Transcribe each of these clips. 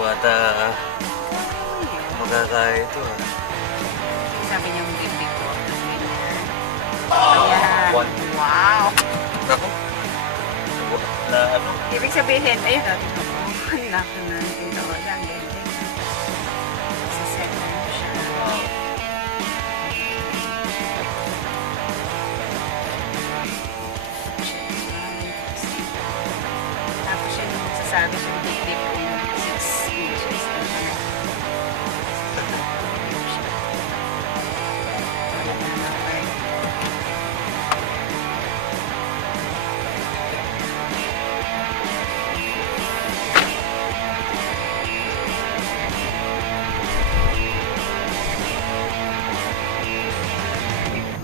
Wata, magkakaya ito ah. Sabi niya yung bibig ko. Ayan. Wow. Ako? Na ano? Ibig sabihin, ayun natin ito. Anak na ito. Lang din. Sa second siya. Tapos siya nung magsasabi siya ng bibig ko 6 inches.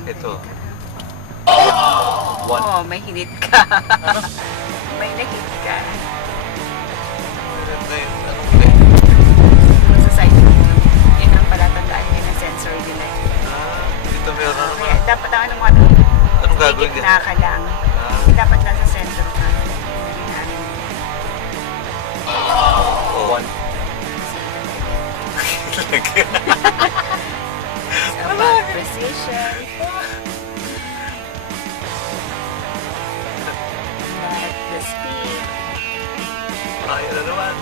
Ito. Oo, may hinit ka. May nahit ka. Anong play? Sa side mo, yun ang palatandaan niya ng sensor nila. Dito meron Kaya naman. dapat ang anong Anong gagawin higit din? na ka lang. Dapat nasa center ka. Oh. One. About precision. Not the speed. Ayun na naman.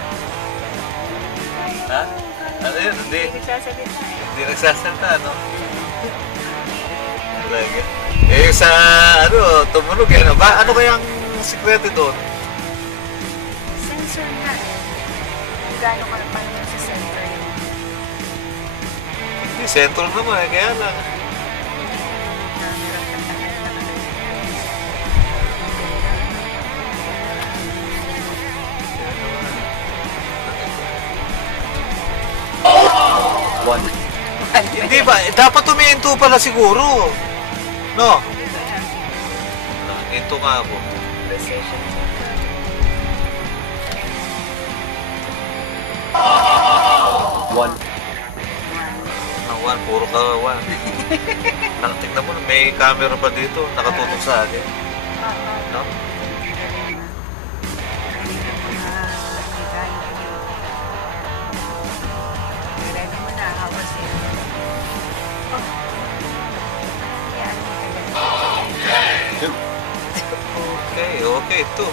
Ha? Ano yun? Hindi. Hindi nagsasalita eh. Hindi nagsasalita, no? Talaga. Eh, sa, ano, tumunog yan. Ano kayang sikreto doon? Sensor na eh. Kung gaano ka naman sa center yun. Hindi, sentro naman eh. Kaya lang. One. Hindi ba? Dapat tumihinto pala siguro. No? Hinto nga ako. Precision. One. One. Puro ka one. Tingnan mo, may camera pa dito. Nakatutok sa akin. No? Okay, ito.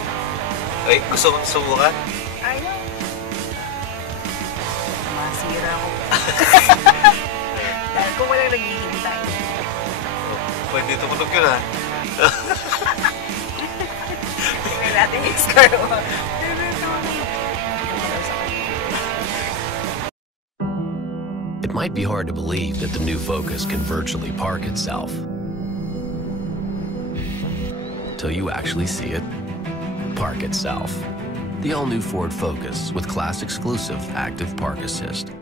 Ay, gusto mong subukan? Ayaw. Masira ko. Dahil kung walang naghihintay. Pwede tumunog yun ha. Tingnan natin yung score mo. It might be hard to believe that the new Focus can virtually park itself. Till you actually see it park itself. The all-new Ford Focus with class-exclusive Active Park Assist.